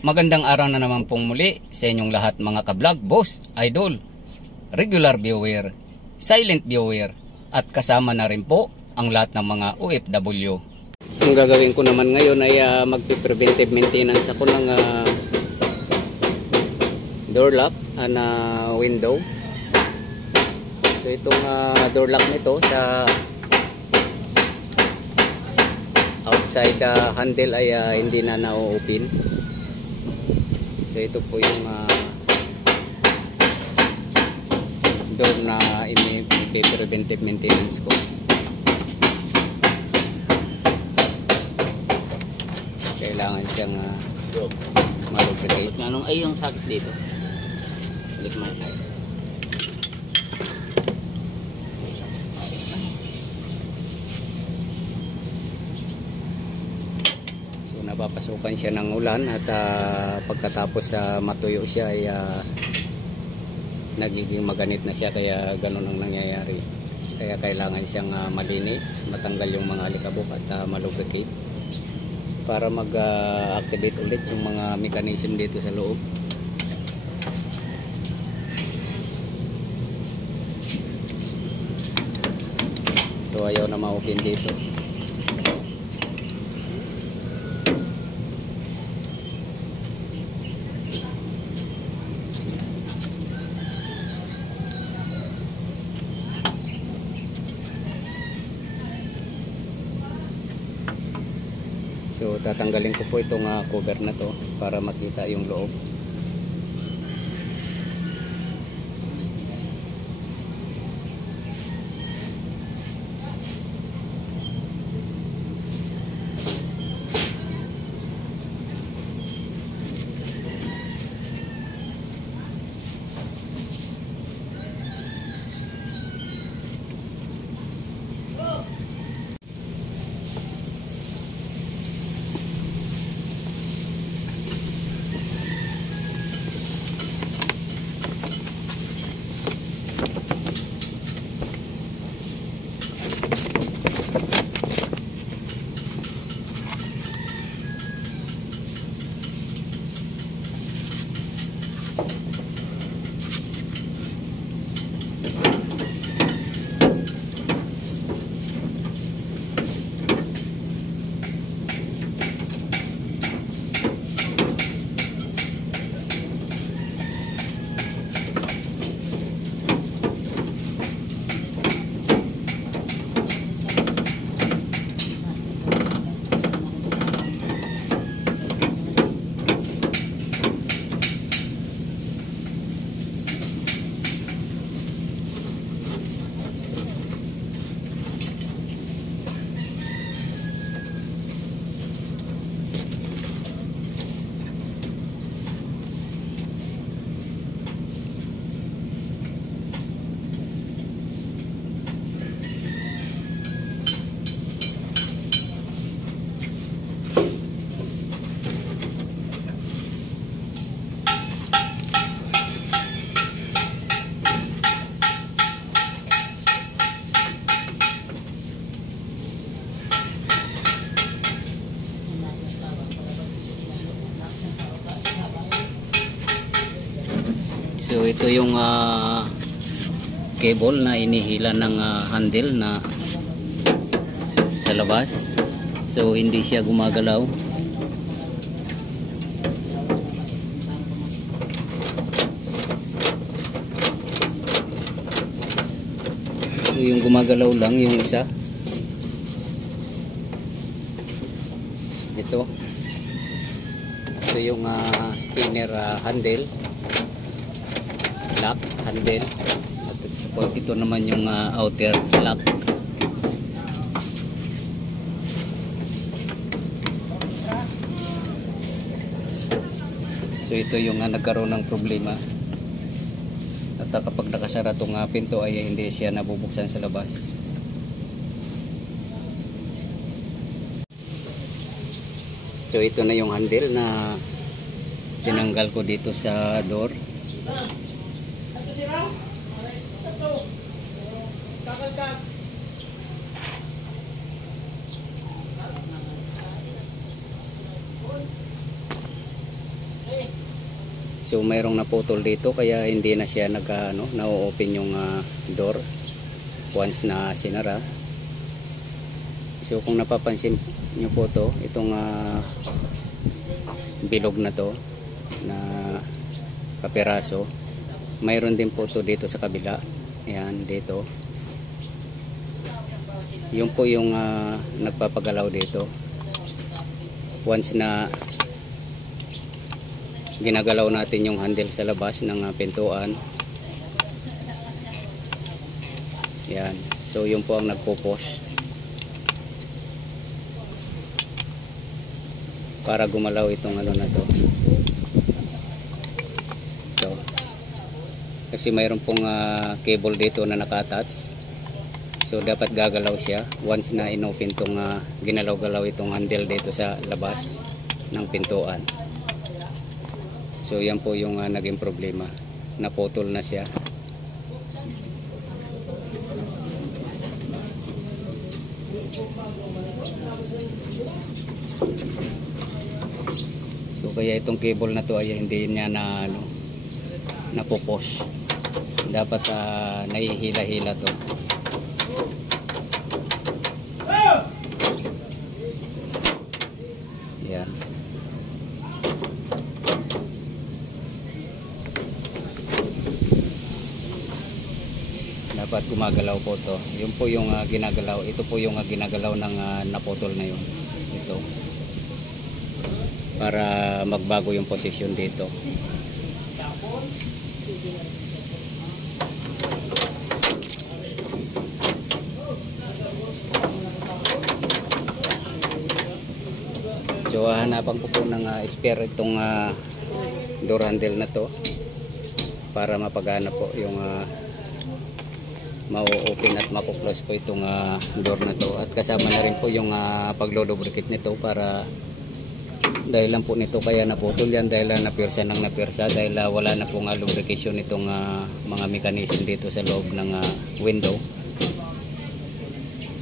Magandang araw na naman pong muli sa inyong lahat mga ka-vlog, boss, idol, regular viewer, silent viewer, at kasama na rin po ang lahat ng mga OFW. Ang gagawin ko naman ngayon ay magpi-preventive maintenance ako ng door lock and window. So itong door lock nito sa outside handle ay hindi na na-open. So ito po yung door na preventive maintenance ko. Kailangan siyang malubricate. Anong ay yung sakit dito? Balik mo tayo. Napapasukan siya ng ulan at pagkatapos matuyo siya ay nagiging maganit na siya, kaya ganun ang nangyayari. Kaya kailangan siyang malinis, matanggal yung mga alikabok at malubricate para mag-activate ulit yung mga mechanism dito sa loob. So ayaw na ma-open dito. So tatanggalin ko po itong cover na to para makita yung loob. So ito yung cable na inihila ng handle na sa labas. So hindi siya gumagalaw. So yung gumagalaw lang yung isa. Ito. So yung inner handle, lock handle, at ito naman yung outer lock. So ito yung nagkaroon ng problema, at kapag nakasara itong pinto ay hindi siya nabubuksan sa labas. So ito na yung handle na tinanggal ko dito sa door. So mayroong naputol dito kaya hindi na siya na-open yung door once na sinara. So kung napapansin nyo po to, itong bilog na to na kapiraso, mayroon din po to dito sa kabila. Ayan, dito. Yun po yung nagpapagalaw dito. Once na ginagalaw natin yung handle sa labas ng pintuan. Yan. So yun po ang nagpo-push para gumalaw itong na to. So, kasi mayroon pong cable dito na naka-attach. So dapat gagalaw siya once na inopen tong ginalaw-galaw itong handle dito sa labas ng pintuan. So yan po yung naging problema. Naputol na siya. So kaya itong cable na to ay hindi niya na napupush. Dapat nahihila-hila to. Yan. Dapat gumagalaw po to. Yun po yung ginagalaw. Ito po yung ginagalaw ng naputol na yun. Ito. Para magbago yung posisyon dito. So hanapan ko po ng spare itong door handle na to para mapagana po yung mau-open at maku-close po itong door na to, at kasama na rin po yung paglo-lubricate nito para dahil lang po nito kaya naputol yan, dahil napirsa ng napirsa, dahil wala na pong lubrication itong mga mechanism dito sa loob ng window.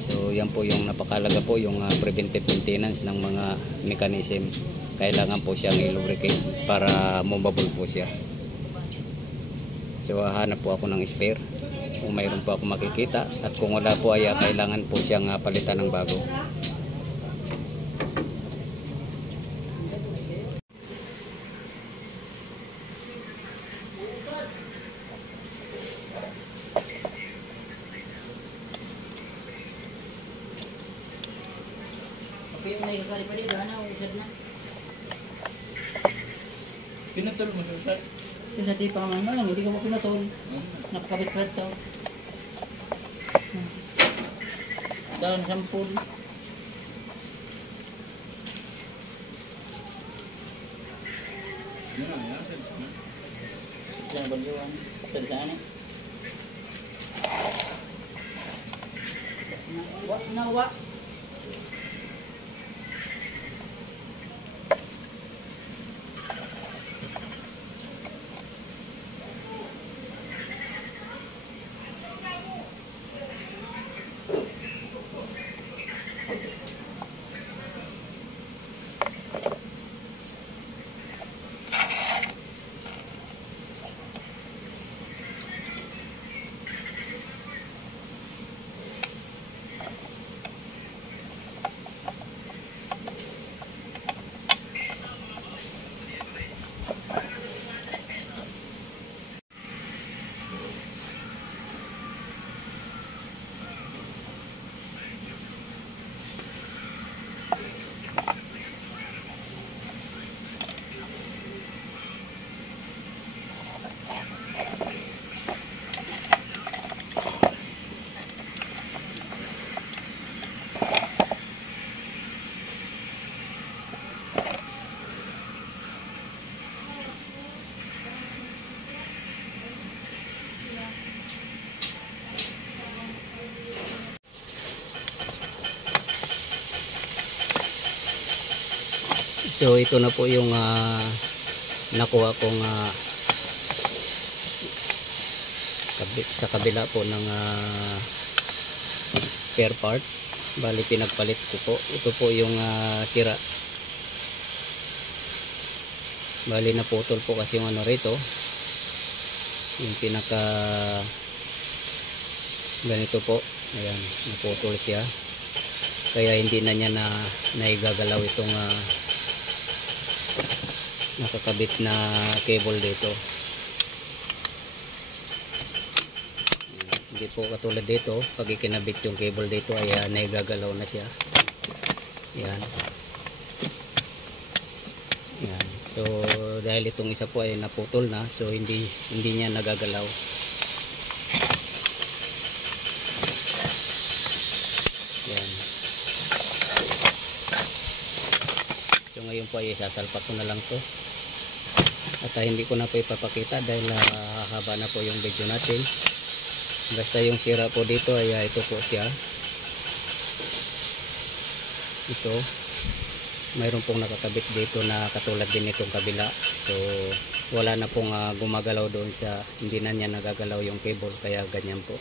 So yan po yung napakalaga po, yung preventive maintenance ng mga mechanism. Kailangan po siyang i-lubricate para mumabol po siya. So hanap po ako ng spare kung mayroon po ako makikita, at kung wala po ay kailangan po siyang palitan ng bago. Pinutol mo sa Yung sa tipa nga lang, hindi ka mo pinatol. Nakakabit-kabit to. Dalam sampul. Yan bagyuan. Dari sana. Nawa. So ito na po yung nakuha kong sa kabila po ng spare parts. Bali pinagpalit ko po. Ito po yung sira. Bali naputol po kasi yung ano rito, yung pinaka ganito po. Ayan, naputol siya, kaya hindi na niya naigagalaw itong nakakabit na cable dito. Hindi po katulad dito, pag ikinabit yung cable dito ay naigagalaw na siya. Yan. Yan. So dahil itong isa po ay naputol na, so hindi niya nagagalaw. Yan. So ngayon po ay sasalpak ko na lang to. At hindi ko na po ipapakita dahil haba na po yung video natin. Basta yung sira po dito ay ito po siya. Ito, mayroon pong nakakabit dito na katulad din itong kabila. So wala na pong gumagalaw doon sa, hindi na niya nagagalaw yung cable, kaya ganyan po.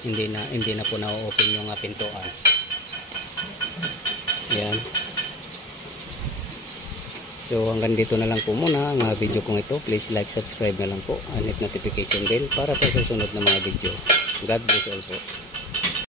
Hindi na po na-open yung pintuan. Yan. So hanggang dito na lang po muna ang video kong ito. Please like, subscribe na lang po, and hit notification bell para sa susunod na mga video. God bless all po.